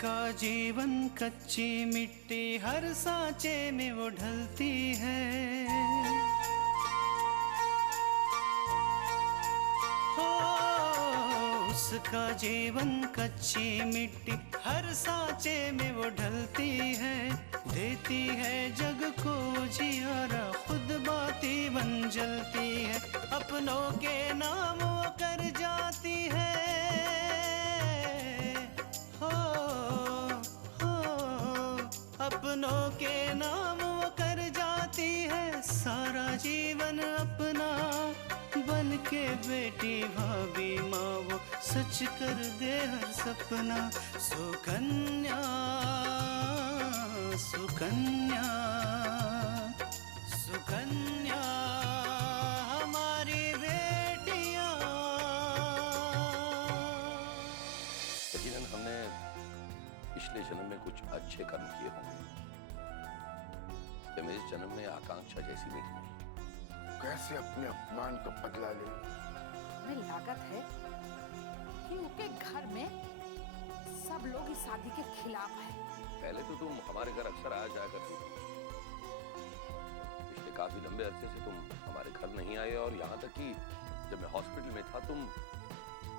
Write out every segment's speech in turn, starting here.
उसका जीवन कच्ची मिट्टी हर सांचे में वो ढलती है। हो उसका जीवन कच्ची मिट्टी हर सांचे में वो ढलती है। देती है जग को जियारा, खुद बाती बन जलती है। अपनों के नाम वो कर जाती है। अपनों के नाम वो कर जाती है। सारा जीवन अपना बन के बेटी भाभी माँ वो सच कर दे हर सपना। सुकन्या सुकन्या सुकन्या हमारी बेटियां। यकीनन हमने पिछले जन्म में कुछ अच्छे कर्म किए होंगे, जब इस जन्म में आकांक्षा जैसी बेटी मिली। कैसे अपने अपमान का बदला ले। हमें लागत है कि उनके घर में सब लोग इस शादी के खिलाफ हैं। पहले तो तुम हमारे घर अक्सर आया जाया करती थी, पिछले काफी लंबे अरसे से तुम हमारे घर नहीं आए, और यहाँ तक कि जब मैं हॉस्पिटल में था तुम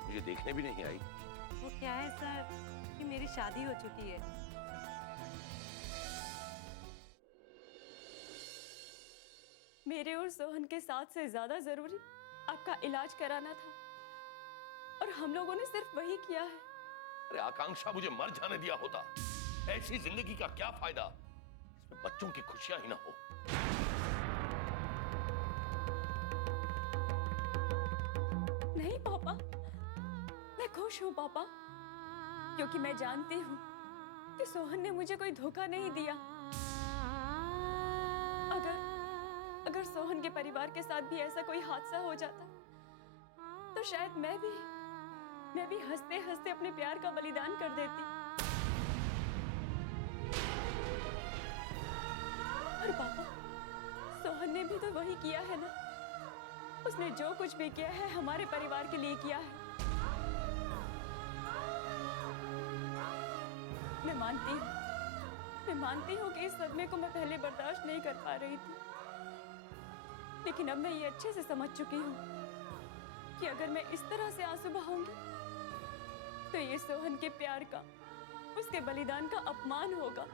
मुझे देखने भी नहीं आई। वो क्या है सर कि मेरी शादी हो चुकी है। मेरे और सोहन के साथ से ज्यादा जरूरी आपका इलाज कराना था, और हम लोगों ने सिर्फ वही किया है। अरे आकांक्षा, मुझे मर जाने दिया होता। ऐसी जिंदगी का क्या फायदा इसमें बच्चों की खुशियां ही ना हो। नहीं पापा, मैं खुश हूँ पापा, क्योंकि मैं जानती हूँ कि सोहन ने मुझे कोई धोखा नहीं दिया। अगर सोहन के परिवार के साथ भी ऐसा कोई हादसा हो जाता तो शायद मैं भी हंसते हंसते अपने प्यार का बलिदान कर देती। और पापा, सोहन ने भी तो वही किया है ना। उसने जो कुछ भी किया है हमारे परिवार के लिए किया है। मैं मानती हूँ कि इस सदमे को मैं पहले बर्दाश्त नहीं कर पा रही थी, लेकिन अब मैं ये अच्छे से समझ चुकी हूँ कि अगर मैं इस तरह से आंसू बहाऊंगी तो ये सोहन के प्यार का, उसके बलिदान का अपमान होगा।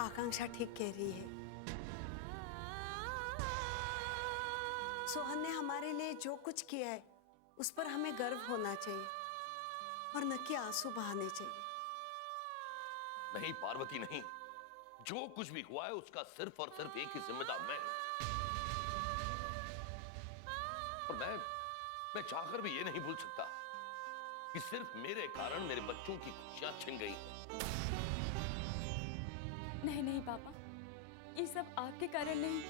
आकांक्षा ठीक कह रही है। सोहन ने हमारे लिए जो कुछ किया है उस पर हमें गर्व होना चाहिए, और न कि आंसू बहाने चाहिए। नहीं पार्वती, नहीं। जो कुछ भी हुआ है उसका सिर्फ और सिर्फ एक ही जिम्मेदार मैं हूं। और मैं चाहकर भी ये नहीं भूल सकता कि सिर्फ मेरे कारण मेरे बच्चों की खुशियां छिन गई। नहीं पापा, ये सब आपके कारण नहीं।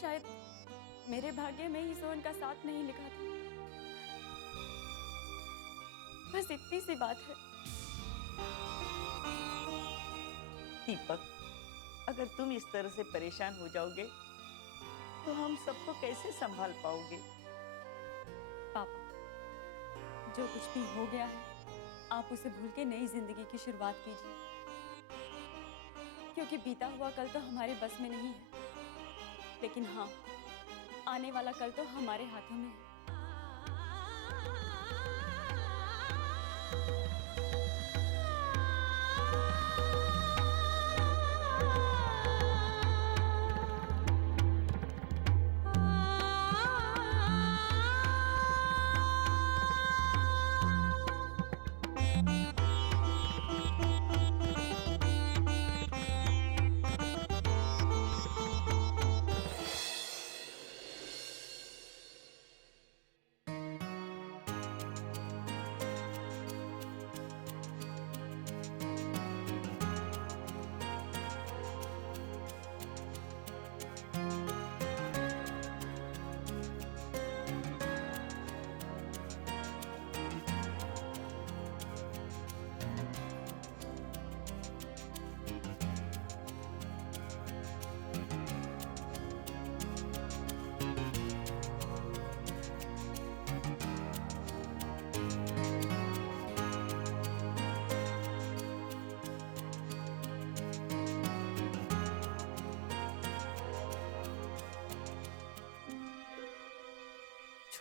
शायद मेरे भाग्य में ही सोहन का साथ नहीं लिखा था। बस इतनी सी बात है। दीपक, अगर तुम इस तरह से परेशान हो जाओगे तो हम सबको कैसे संभाल पाओगे? पापा, जो कुछ भी हो गया है आप उसे भूल के नई जिंदगी की शुरुआत कीजिए, क्योंकि बीता हुआ कल तो हमारे बस में नहीं है, लेकिन हाँ, आने वाला कल तो हमारे हाथों में है।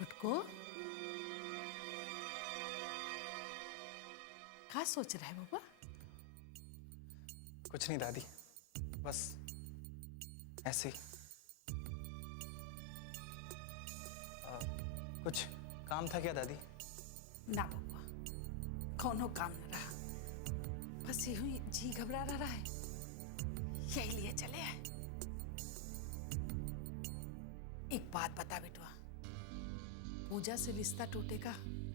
छुटको, क्या सोच रहा है बाबा? कुछ नहीं दादी, बस ऐसे ही। कुछ काम था क्या दादी? ना बाबा, कोनो काम न रहा, बस यूं ही जी घबरा रहा है, यही लिए चले आए। एक बात बता बेटवा, पूजा से रिश्ता टूटेगा,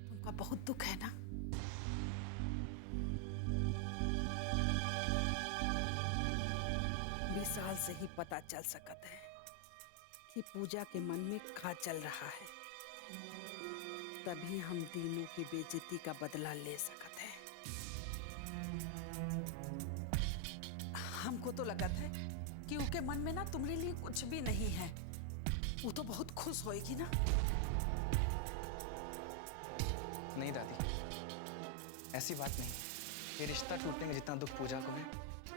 तुमका बहुत दुख है ना? 20 साल से ही पता चल सकता है कि पूजा के मन में क्या चल रहा है, तभी हम तीनों की बेइज्जती का बदला ले सकते हैं। हमको तो लगा था कि उसके मन में ना तुम्हारे लिए कुछ भी नहीं है, वो तो बहुत खुश होएगी ना। नहीं दादी, ऐसी बात नहीं। ये रिश्ता टूटने में जितना दुख पूजा को है,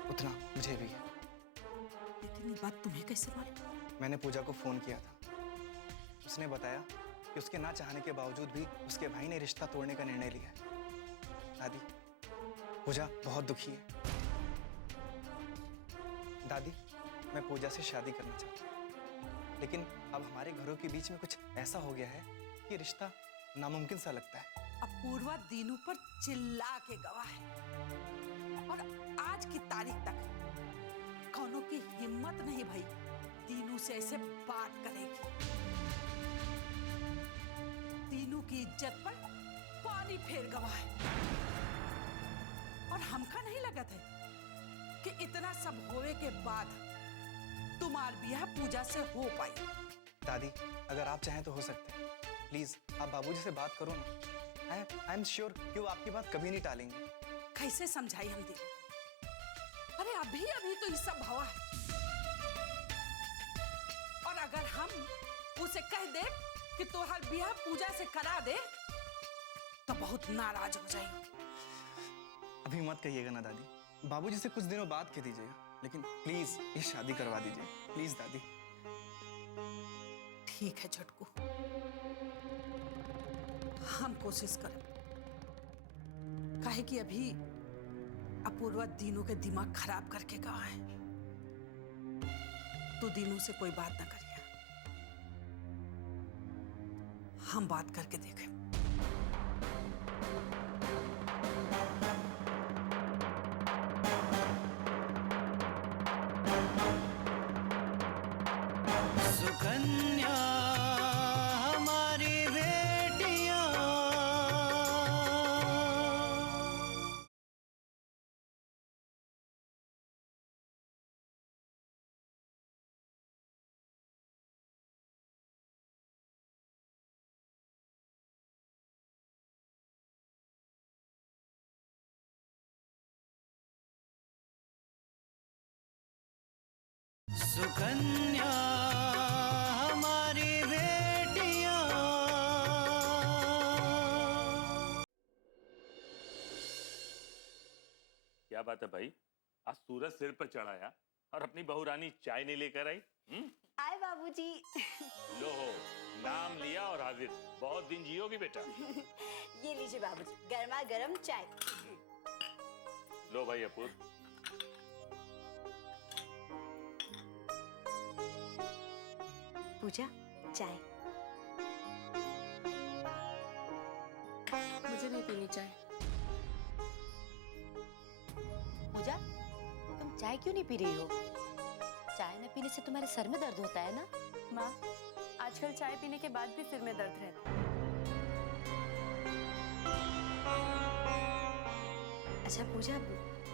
उतना मुझे भी है। लेकिन ये बात तुम्हें कैसे मालूम? मैंने पूजा को फोन किया था, उसने बताया कि उसके ना चाहने के बावजूद भी उसके भाई ने रिश्ता तोड़ने का निर्णय लिया है। दादी, पूजा बहुत दुखी है। दादी, मैं पूजा से शादी करना चाहता हूँ, लेकिन अब हमारे घरों के बीच में कुछ ऐसा हो गया है कि रिश्ता नामुमकिन सा लगता है। अपूर्वा दीनू पर चिल्ला के गवाह है, और आज की तारीख तक कौनों की हिम्मत नहीं भाई दीनू से ऐसे बात करेगी। दीनू की इज्जत पर पानी फेर गवाह है, और हमका नहीं लगा था कि इतना सब होवे के बाद तुम्हार ब्याह पूजा से हो पाई। दादी, अगर आप चाहें तो हो सकते हैं। प्लीज आप बाबूजी से बात करो ना। आई एम श्योर कि वो आपकी बात कभी नहीं टालेंगे। कैसे समझाई हम दीनू? अरे अभी अभी तो ये सब हवा है, और अगर हम उसे कह दे कि तोहार ब्याह पूजा से करा दे तो बहुत नाराज हो जाएगी। अभी मत कहिएगा ना दादी, बाबूजी से कुछ दिनों बाद कह दीजिएगा, लेकिन प्लीज ये शादी करवा दीजिए, प्लीज दादी। ठीक है झटकू, हम कोशिश करें। काहे कि अभी अपूर्वा दीनू के दिमाग खराब करके गवा है, तो दीनू से कोई बात ना करिए, हम बात करके देखें। सुकन्या हमारी बेटियां, सुकन्या हमारी बेटियां। क्या बात है भाई, आज सूरज सिर पर चढ़ाया और अपनी बहू रानी चाय नहीं लेकर आई? आए बाबूजी। लो हो, नाम लिया और हाजिर। बहुत दिन जियोगी बेटा। ये लीजिए बाबूजी, गर्मा गर्म चाय। लो भाई अपूर। पूजा, चाय। मुझे नहीं पीनी चाय। पूजा, तुम चाय क्यों नहीं पी रही हो? चाय न पीने से तुम्हारे सर में दर्द होता है ना? माँ, आजकल चाय पीने के बाद भी सिर में दर्द रहता है। अच्छा पूजा,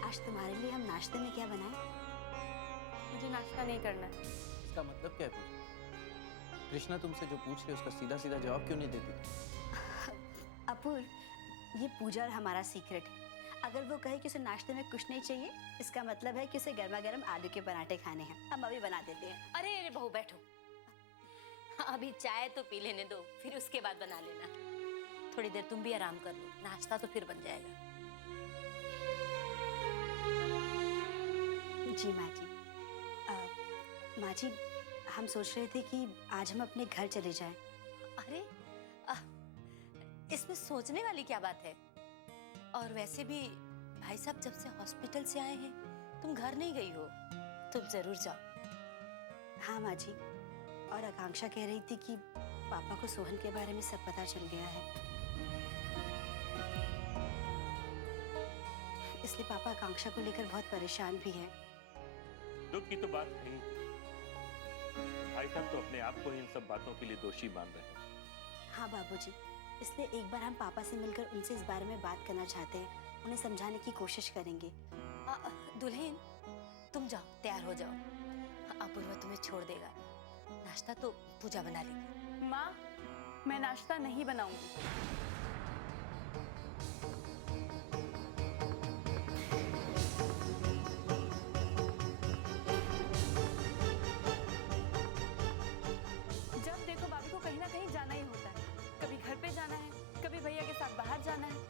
आज तुम्हारे लिए हम नाश्ते में क्या बनाएं? मुझे नाश्ता नहीं करना है। इसका मतलब क्या है पूजा? कृष्णा तुमसे जो पूछ रहे उसका सीधा सीधा जवाब क्यों नहीं देती? अपूर, ये पूजा और हमारा सीक्रेट है। अगर वो कहे कि उसे नाश्ते में कुछ नहीं चाहिए, इसका मतलब है कि उसे गर्मा गर्म आलू के पराठे खाने हैं। हम अभी बना देते हैं। अरे अरे बहू बैठो, अभी चाय तो पी लेने दो, फिर उसके बाद बना लेना। थोड़ी देर तुम भी आराम कर लो, नाश्ता तो फिर बन जाएगा। जी माँ जी। माँ जी, हम सोच रहे थे कि आज हम अपने घर चले जाएं। अरे इसमें सोचने वाली क्या बात है? और वैसे भी भाई साहब जब से हॉस्पिटल से आए हैं तुम घर नहीं गई हो, तुम जरूर जाओ। हाँ माँ जी, और आकांक्षा कह रही थी कि पापा को सोहन के बारे में सब पता चल गया है, इसलिए पापा आकांक्षा को लेकर बहुत परेशान भी है। दुख की तो बात है ही। भाई साहब तो अपने आप को ही इन सब बातों के लिए दोषी मान रहे हैं। हाँ बाबूजी, इसलिए एक बार हम पापा से मिलकर उनसे इस बारे में बात करना चाहते हैं, उन्हें समझाने की कोशिश करेंगे। दुल्हन तुम जाओ, तैयार हो जाओ, अपूर्वा तुम्हें छोड़ देगा। नाश्ता तो पूजा बना लेगी। माँ, मैं नाश्ता नहीं बनाऊंगी। जब देखो भाभी को कहीं ना कहीं जाना ही होता है, कभी घर पे जाना है, कभी भैया के साथ बाहर जाना है।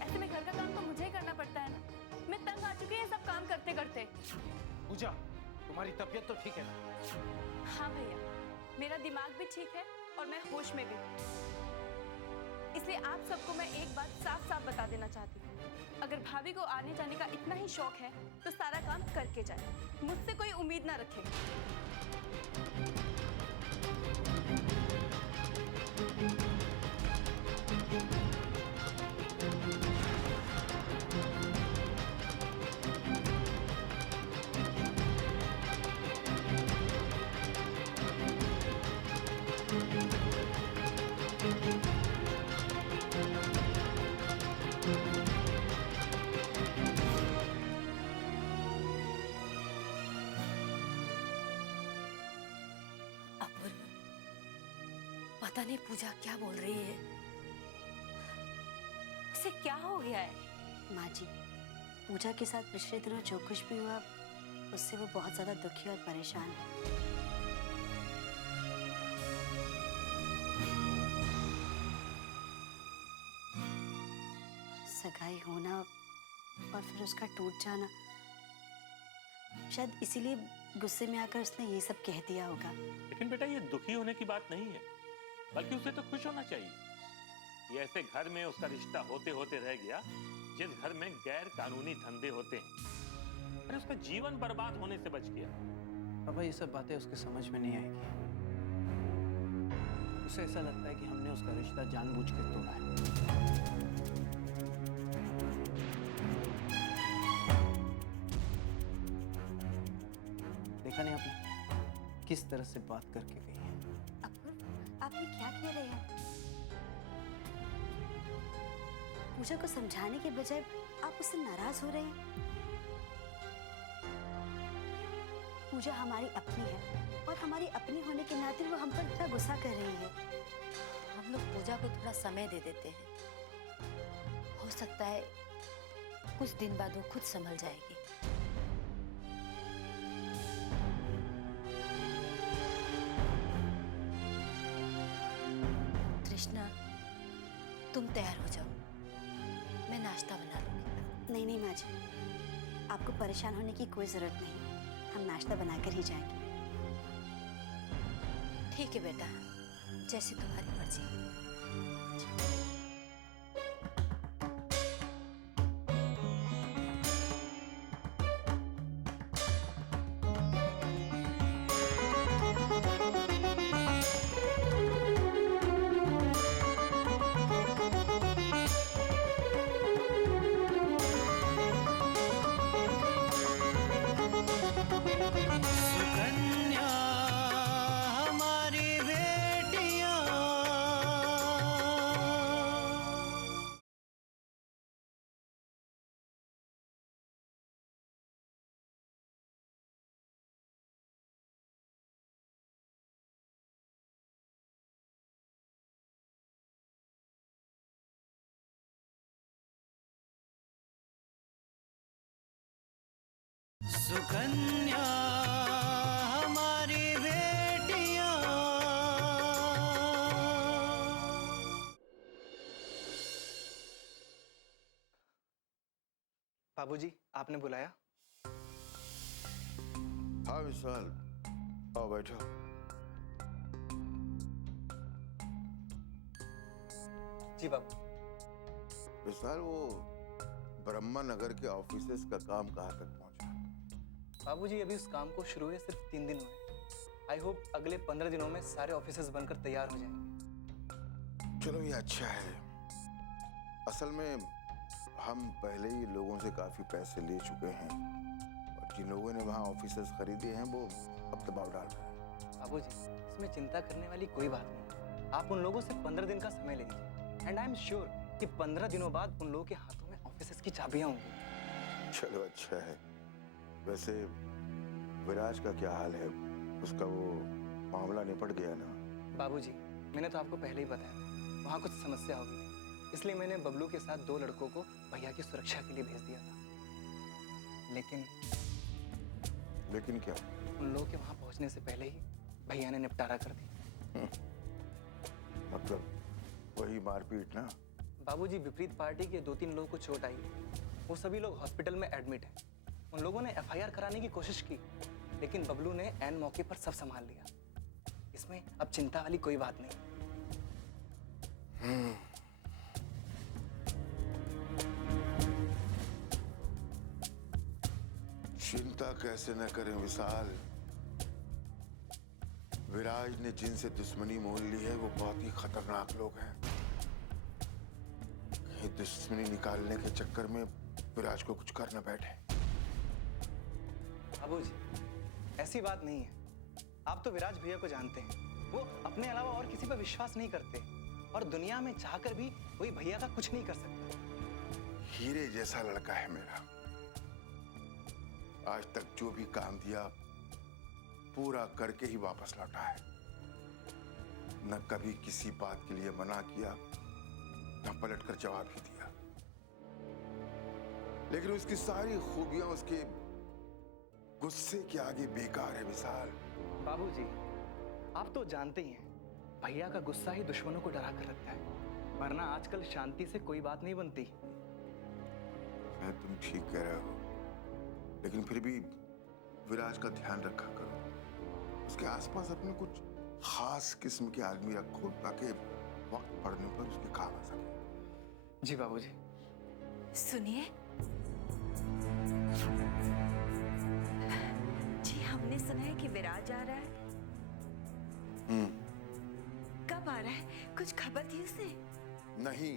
ऐसे में घर का काम तो मुझे ही करना पड़ता है ना। मैं तंग आ चुकी हूँ ये सब काम करते करते। पूजा, तुम्हारी तबीयत तो ठीक है ना? हाँ भैया, मेरा दिमाग भी ठीक है और मैं होश में भी हूँ। इसलिए आप सबको मैं एक बात साफ साफ बता देना चाहती हूँ, अगर भाभी को आने जाने का इतना ही शौक है तो सारा काम करके जाए, मुझसे कोई उम्मीद ना रखे। अपूर्वा, पता नहीं पूजा क्या बोल रही है। इसे क्या हो गया है? माँ जी, पूजा के साथ पिछले दिनों जो कुछ भी हुआ उससे वो बहुत ज्यादा दुखी और परेशान है। सगाई होना और फिर उसका टूट जाना, शायद इसीलिए गुस्से में आकर उसने ये सब कह दिया होगा। लेकिन बेटा ये दुखी होने की बात नहीं है, बल्कि उसे तो खुश होना चाहिए। ये ऐसे घर में उसका रिश्ता होते होते रह गया जिस घर में गैर कानूनी धंधे होते हैं। अरे उसका जीवन बर्बाद होने से बच गया। पापा, ये सब बातें उसके समझ में नहीं आएगी। उसे ऐसा लगता है कि हमने उसका रिश्ता जानबूझ कर तोड़ा है। देखा नहीं आपने किस तरह से बात करके गई है? आप ये क्या कह रहे हैं? पूजा को समझाने के बजाय आप उससे नाराज हो रहे हैं। पूजा हमारी अपनी है और हमारी अपनी होने के नाते वो हम पर इतना गुस्सा कर रही है। हम लोग पूजा को थोड़ा समय दे देते हैं, हो सकता है कुछ दिन बाद वो खुद संभल जाएगी। कृष्णा, तुम तैयार हो जाओ, मैं नाश्ता बना लूंगी। नहीं नहीं माँ जी, आपको परेशान होने की कोई जरूरत नहीं, हम नाश्ता बनाकर ही जाएंगे। ठीक है बेटा, जैसे तुम्हारी मर्जी। सुकन्या हमारी बेटियां। सुकन्या हमारी बेटियां। बाबूजी, आपने बुलाया? हाँ विशाल, आओ बैठो। जी बाबू। विशाल, वो ब्रह्मा नगर के ऑफिसेस का काम कहाँ तक पहुंचा? बाबूजी, अभी उस काम को शुरू हुए सिर्फ 3 दिन हुए। आई होप अगले 15 दिनों में सारे ऑफिसेस बनकर तैयार हो जाएंगे। चलो ये अच्छा है। असल में हम पहले ही लोगों से काफी पैसे ले चुके हैं और जिन लोगों ने वहाँ ऑफिसेस खरीदे हैं वो अब दबाव डाल रहे हैं। बाबूजी, इसमें चिंता करने वाली कोई बात नहीं। आप उन लोगों से 15 दिन का समय ले लीजिए एंड आई एम श्योर कि 15 दिनों बाद उन लोगों के हाथों में ऑफिसेस की चाबियां होंगी। चलो अच्छा है। वैसे विराज का क्या हाल है? उसका वो मामला निपट गया ना? बाबूजी, मैंने तो आपको पहले ही बताया, वहाँ कुछ समस्या हो गई थी, इसलिए मैंने बबलू के साथ 2 लड़कों को भैया की सुरक्षा के लिए भेज दिया था। लेकिन क्या? उन लोगों के वहाँ पहुँचने से पहले ही भैया ने निपटारा कर दी। मतलब वही मारपीट ना? बाबूजी, विपरीत पार्टी के 2-3 लोगों को चोट आई। वो सभी लोग हॉस्पिटल में एडमिट हैं। उन लोगों ने FIR कराने की कोशिश की, लेकिन बबलू ने ऐन मौके पर सब संभाल लिया। इसमें अब चिंता वाली कोई बात नहीं। चिंता कैसे न करें विशाल। विराज ने जिनसे दुश्मनी मोल ली है वो बहुत ही खतरनाक लोग हैं। कहीं दुश्मनी निकालने के चक्कर में विराज को कुछ कर न बैठे। बाबूजी, ऐसी बात नहीं है। आप तो विराज भैया को जानते हैं, वो अपने अलावा और किसी पर विश्वास नहीं करते और दुनिया में चाहकर भी कोई भैया का कुछ नहीं कर सकता। हीरे जैसा लड़का है मेरा। आज तक जो भी काम दिया पूरा करके ही वापस लौटा है। न कभी किसी बात के लिए मना किया, न पलटकर जवाब ही दिया। लेकिन उसकी सारी खूबियां उसके गुस्से के आगे बेकार है विशाल। बाबूजी, आप तो जानते ही हैं, भैया का गुस्सा ही दुश्मनों को डरा कर रखता है, वरना आजकल शांति से कोई बात नहीं बनती। शायद तुम ठीक कह रहे हो, लेकिन फिर भी विराज का ध्यान रखा करो। उसके आसपास अपने कुछ खास किस्म के आदमी रखो ताकि वक्त पड़ने पर उसके काम आ सके। जी बाबूजी। सुनिए जी, हमने सुना है कि विराज आ रहा है। कब आ रहा है? कुछ खबर थी उसे? नहीं,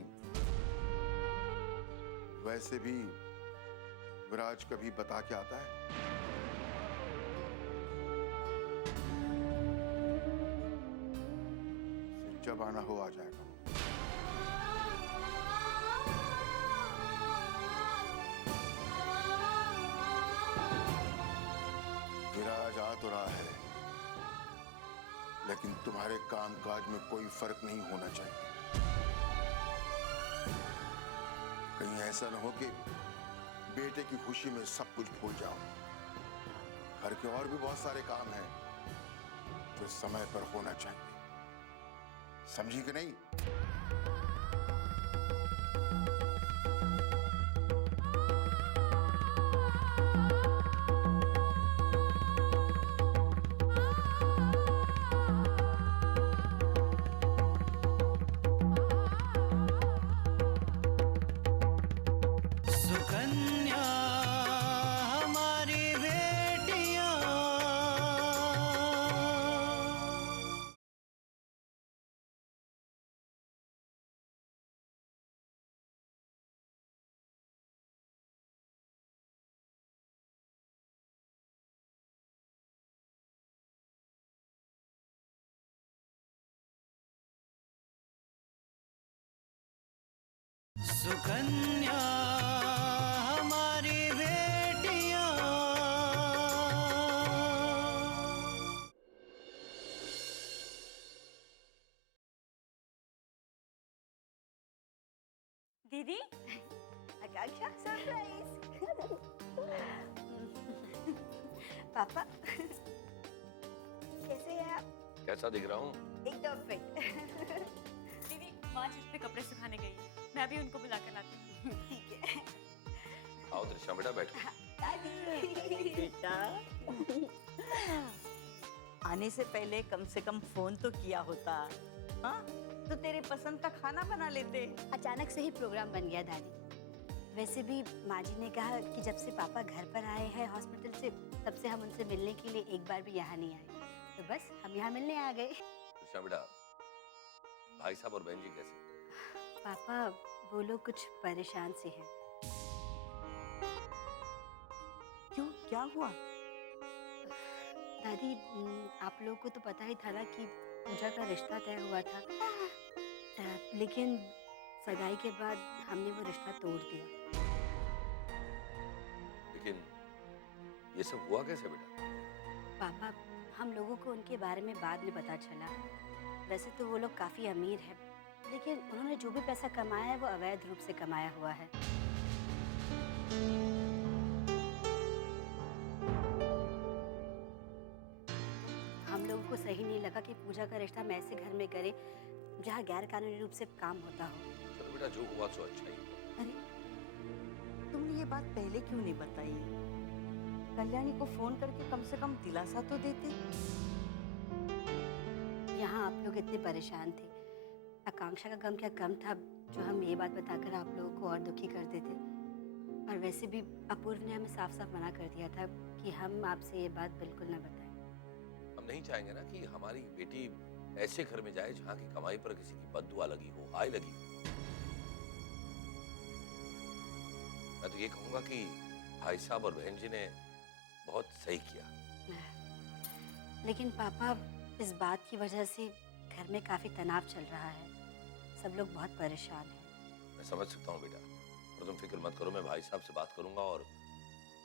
वैसे भी विराज कभी बता के आता है? जब आना हो आ जाएगा। विराज आ तो रहा है, लेकिन तुम्हारे कामकाज में कोई फर्क नहीं होना चाहिए। कहीं ऐसा न हो कि बेटे की खुशी में सब कुछ भूल जाओ। घर के और भी बहुत सारे काम हैं जो समय पर होना चाहिए। समझी कि नहीं? सुकन्या हमारी बेटियां। सुकन्या हमारी बेटियां। दीदी, आकांक्षा सरप्राइज। पापा, कैसे हैं आप? कैसा दिख रहा हूँ? एकदम फिट। दीदी, माँ छत पे कपड़े सुखाने गई है, मैं भी उनको बुला कर लाती हूँ। ठीक है। आओ त्रिशा बेटा बैठो। बेटा आने से पहले कम से कम फोन तो किया होता। हाँ तो तेरे पसंद का खाना बना लेते। अचानक से ही प्रोग्राम बन गया दादी। वैसे भी माँ जी ने कहा कि जब से पापा घर पर आए हैं हॉस्पिटल से, तब से हम उनसे मिलने के लिए एक बार भी यहाँ नहीं आए, तो बस हम यहाँ मिलने आ गए। त्रिशा बेटा, भाई साहब और बहन जी कैसे? पापा वो लोग कुछ परेशान से हैं। क्यों, क्या हुआ? दादी आप लोगों को तो पता ही था ना कि पूजा का रिश्ता तय हुआ था, लेकिन सगाई के बाद हमने वो रिश्ता तोड़ दिया। लेकिन ये सब हुआ कैसे बेटा? पापा हम लोगों को उनके बारे में बाद में पता चला। वैसे तो वो लोग काफी अमीर हैं, लेकिन उन्होंने जो भी पैसा कमाया है वो अवैध रूप से कमाया हुआ है। हम लोगों को सही नहीं लगा कि पूजा का रिश्ता हम ऐसे घर में करें जहाँ गैर कानूनी रूप से काम होता हो। चलो बेटा, जो हुआ सो अच्छा ही हुआ। अरे तुमने ये बात पहले क्यों नहीं बताई? कल्याणी को फोन करके कम से कम दिलासा तो देते। यहाँ आप लोग इतने परेशान थे, आकांक्षा का गम क्या कम था जो हम ये बात बताकर आप लोगों को और दुखी कर देते। और वैसे भी अपूर्व ने हमें साफ साफ मना कर दिया था कि हम आपसे ये बात बिल्कुल ना बताएं। हम नहीं चाहेंगे ना कि हमारी बेटी ऐसे घर में जाए जहाँ की कमाई पर किसी की बददुआ लगी हो, आय लगी हो। मैं तो ये कहूंगा कि भाई साहब और बहन जी ने बहुत सही किया। लेकिन पापा इस बात की वजह से घर में काफी तनाव चल रहा है, सब लोग बहुत परेशान हैं। मैं समझ सकता हूँ बेटा, और तुम फिक्र मत करो, मैं भाई साहब से बात करूंगा और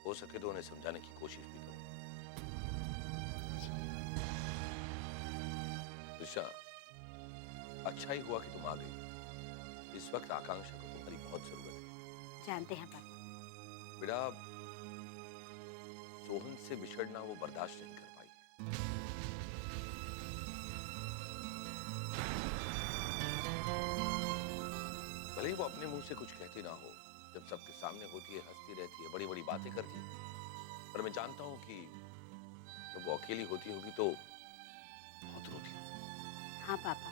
हो सके तो उन्हें समझाने की कोशिश भी करूंगा। त्रिशा, अच्छा ही हुआ कि तुम आ गई। इस वक्त आकांक्षा को तुम्हारी बहुत जरूरत है। जानते हैं पापा। बेटा, सोहन से बिछड़ना वो बर्दाश्त नहीं कर पाई है। भले ही वो अपने मुंह से कुछ कहती ना हो, जब सबके सामने होती है हंसती रहती है, बड़ी बड़ी बातें करती है, पर मैं जानता हूं कि जब वो अकेली होती होगी तो बहुत रोती होगी। हाँ पापा,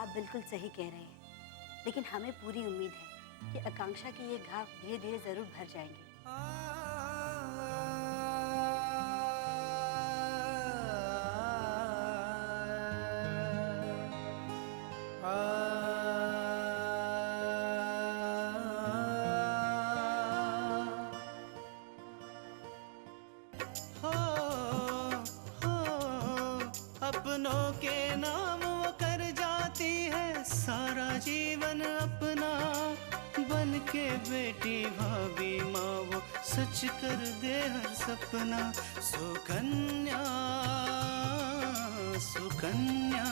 आप बिल्कुल सही कह रहे हैं, लेकिन हमें पूरी उम्मीद है कि आकांक्षा के ये घाव धीरे धीरे जरूर भर जाएंगे। अपनों के नाम वो कर जाती है सारा जीवन अपना, बन के बेटी भाभी माँ वो सच कर दे हर सपना। सुकन्या सुकन्या